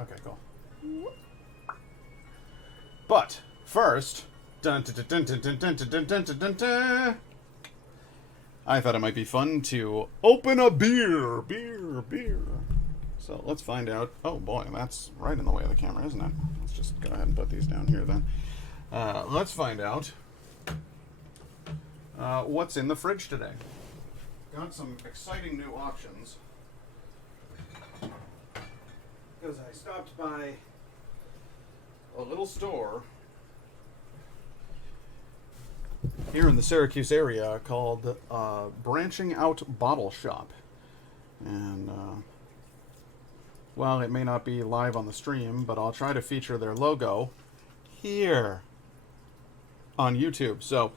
Okay, cool. But first, dun, dun, dun, dun, dun, dun, dun, dun, dun, dun, dun, I thought it might be fun to open a beer, beer. So let's find out. Oh boy, that's right in the way of the camera, isn't it? Let's just go ahead and put these down here then. Let's find out what's in the fridge today. Got some exciting new options because I stopped by a little store here in the Syracuse area called Branching Out Bottle Shop. And, well, it may not be live on the stream, but I'll try to feature their logo here on YouTube. So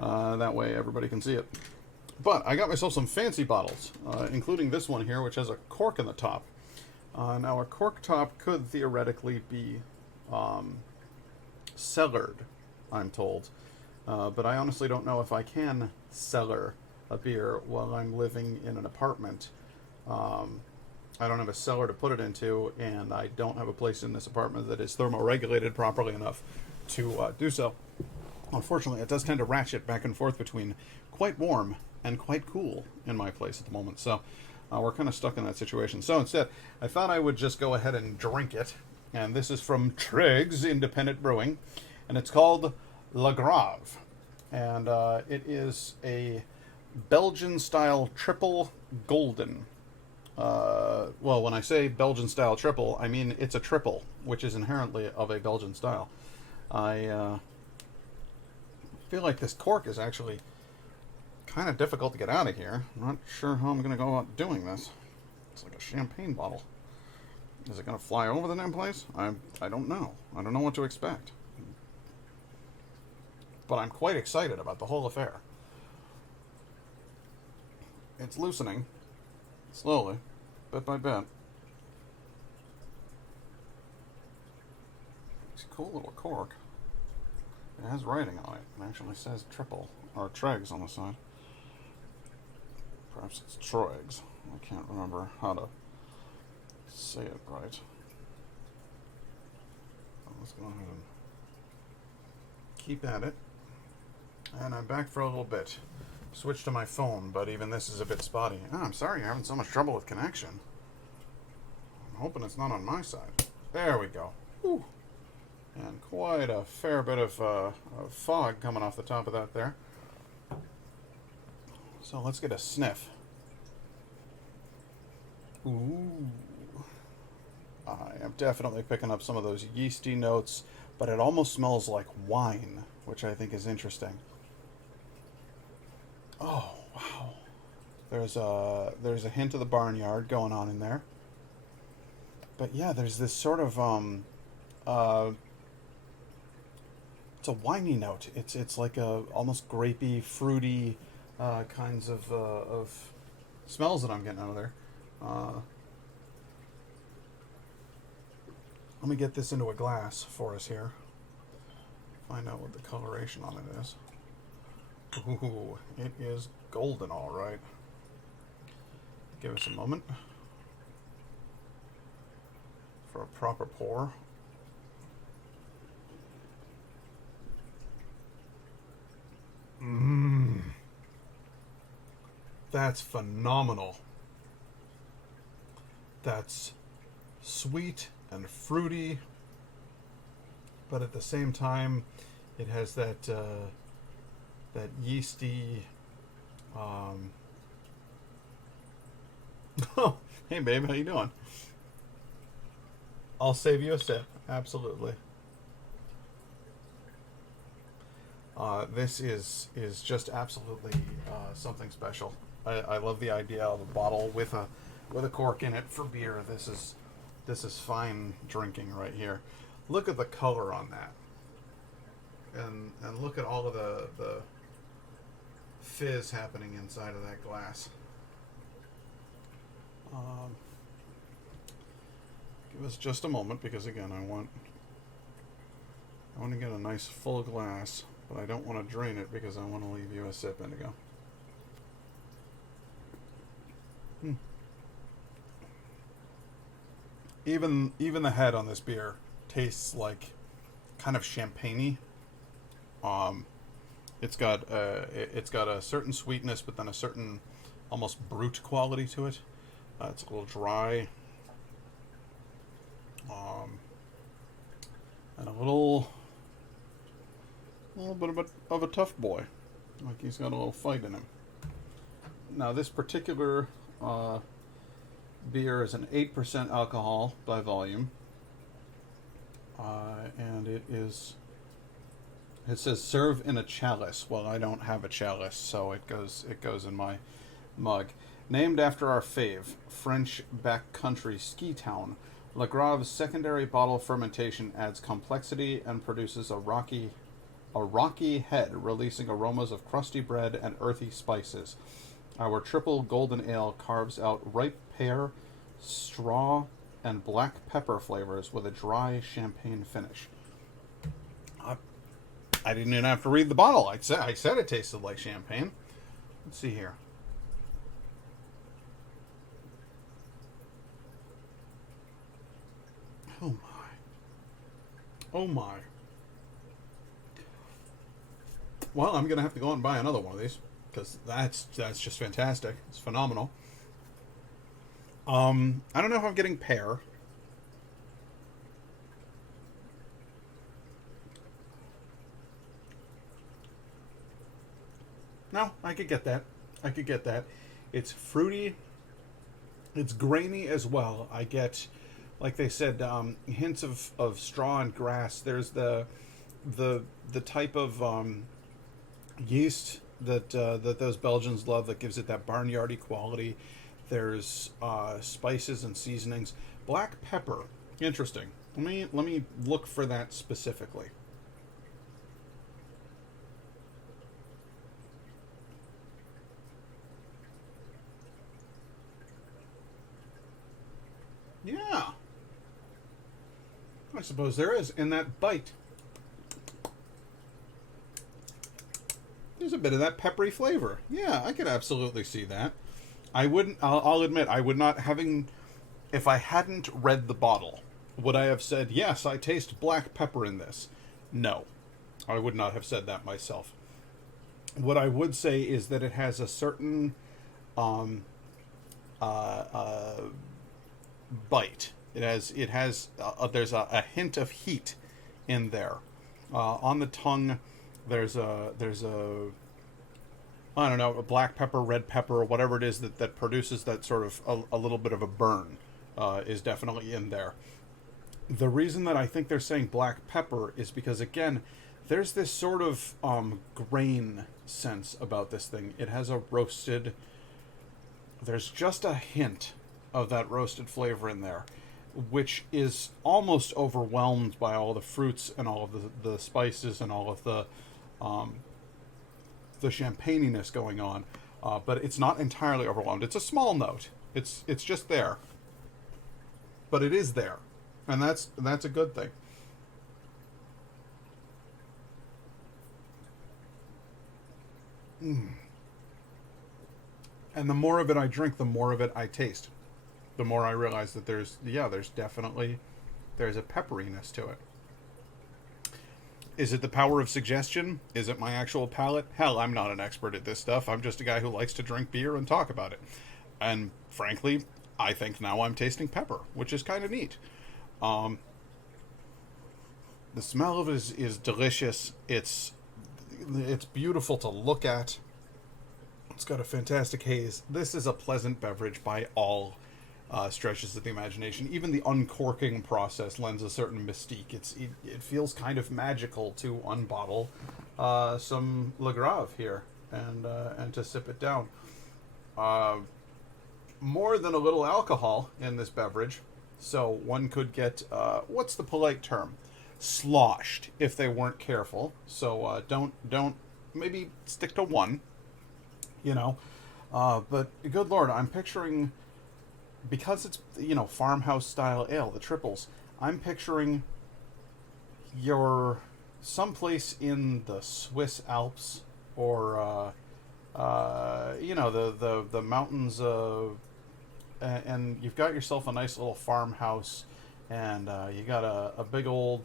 that way everybody can see it. But I got myself some fancy bottles, including this one here, which has a cork in the top. Now, a cork top could theoretically be cellared, I'm told. But I honestly don't know if I can cellar a beer while I'm living in an apartment. I don't have a cellar to put it into, and I don't have a place in this apartment that is thermoregulated properly enough to do so. Unfortunately, it does tend to ratchet back and forth between quite warm and quite cool in my place at the moment. So we're kind of stuck in that situation. So instead, I thought I would just go ahead and drink it. And this is from Troegs Independent Brewing, and it's called La Grave. And it is a Belgian-style triple golden. Well, when I say Belgian-style triple, I mean it's a triple, which is inherently of a Belgian style. I feel like this cork is actually kind of difficult to get out of here. I'm not sure how I'm going to go about doing this. It's like a champagne bottle. Is it going to fly over the damn place? I don't know. I don't know what to expect. But I'm quite excited about the whole affair. It's loosening. Slowly. Bit by bit. It's a cool little cork. It has writing on it. It actually says triple. Or Troegs on the side. Perhaps it's Troegs. I can't remember how to say it right. Let's go ahead and keep at it. And I'm back for a little bit. Switch to my phone, but even this is a bit spotty. Oh, I'm sorry you're having so much trouble with connection. I'm hoping it's not on my side. There we go. Whew. And quite a fair bit of fog coming off the top of that there. So let's get a sniff. Ooh. I am definitely picking up some of those yeasty notes, but it almost smells like wine, which I think is interesting. Oh, wow. There's a hint of the barnyard going on in there. But yeah, there's this sort of it's a winey note. It's like a almost grapey, fruity kinds of smells that I'm getting out of there. Let me get this into a glass for us here. Find out what the coloration on it is. Ooh, it is golden, all right. Give us a moment for a proper pour. Mmm. That's phenomenal. That's sweet and fruity, but at the same time, it has that that yeasty. Oh, hey babe, how you doing? I'll save you a sip. Absolutely. This is just absolutely something special. I love the idea of a bottle with a cork in it for beer. This is fine drinking right here. Look at the color on that, and look at all of the fizz happening inside of that glass. Give us just a moment, because again, I want to get a nice full glass, but I don't want to drain it because I want to leave you a sip, Indigo. Even the head on this beer tastes like kind of champagne-y. Um, it's got a certain sweetness, but then a certain almost brute quality to it. It's a little dry, um, and a little bit of a tough boy, like he's got a little fight in him. Now this particular beer is an 8% alcohol by volume, and it says serve in a chalice. Well, I don't have a chalice, so it goes in my mug. Named after our fave, French backcountry ski town, La Grave's secondary bottle fermentation adds complexity and produces a rocky head, releasing aromas of crusty bread and earthy spices. Our triple golden ale carves out ripe pear, straw, and black pepper flavors with a dry champagne finish. I didn't even have to read the bottle. I said it tasted like champagne. Let's see here. Oh my. Oh my. Well, I'm gonna have to go out and buy another one of these because that's just fantastic. It's phenomenal. I don't know if I'm getting pear. No, I could get that. I could get that. It's fruity. It's grainy as well. I get, like they said, hints of straw and grass. There's the type of yeast that those Belgians love that gives it that barnyardy quality. There's spices and seasonings. Black pepper. Interesting. Let me look for that specifically. Yeah, I suppose there is. In that bite, there's a bit of that peppery flavor. Yeah, I could absolutely see that. I wouldn't. I'll admit, I would not having. If I hadn't read the bottle, would I have said yes? I taste black pepper in this. No, I would not have said that myself. What I would say is that it has a certain um, uh, uh, bite. There's a hint of heat in there. On the tongue, there's a I don't know, a black pepper, red pepper, or whatever it is that produces that sort of a little bit of a burn is definitely in there. The reason that I think they're saying black pepper is because, again, there's this sort of grain sense about this thing. It has a roasted. There's just a hint of that roasted flavor in there, which is almost overwhelmed by all the fruits and all of the spices and all of the champagniness going on. But it's not entirely overwhelmed. It's a small note. It's just there, but it is there, and that's a good thing. Mm. And the more of it I drink, the more of it I taste. The more I realize that there's definitely there's a pepperiness to it. Is it the power of suggestion? Is it my actual palate? Hell, I'm not an expert at this stuff. I'm just a guy who likes to drink beer and talk about it. And frankly, I think now I'm tasting pepper, which is kind of neat. Um, the smell of it is delicious. It's beautiful to look at. It's got a fantastic haze. This is a pleasant beverage by all stretches of the imagination. Even the uncorking process lends a certain mystique. It feels kind of magical to unbottle some Le Grave here and to sip it down. More than a little alcohol in this beverage, so one could get what's the polite term? Sloshed if they weren't careful. So don't maybe stick to one. You know, but good lord, I'm picturing, because it's farmhouse style ale, the triples. I'm picturing you're someplace in the Swiss Alps or the mountains of and you've got yourself a nice little farmhouse, and you got a big old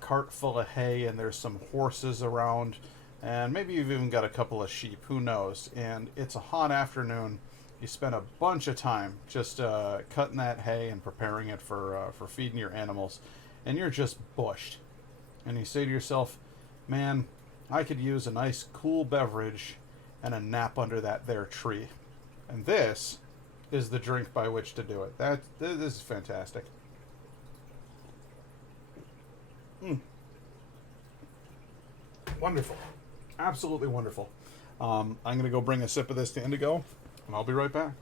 cart full of hay, and there's some horses around, and maybe you've even got a couple of sheep, who knows? And it's a hot afternoon. You spend a bunch of time just cutting that hay and preparing it for feeding your animals, and you're just bushed. And you say to yourself, man, I could use a nice cool beverage and a nap under that there tree. And this is the drink by which to do it. This is fantastic. Mm. Wonderful. Absolutely wonderful. I'm going to go bring a sip of this to Indigo, and I'll be right back.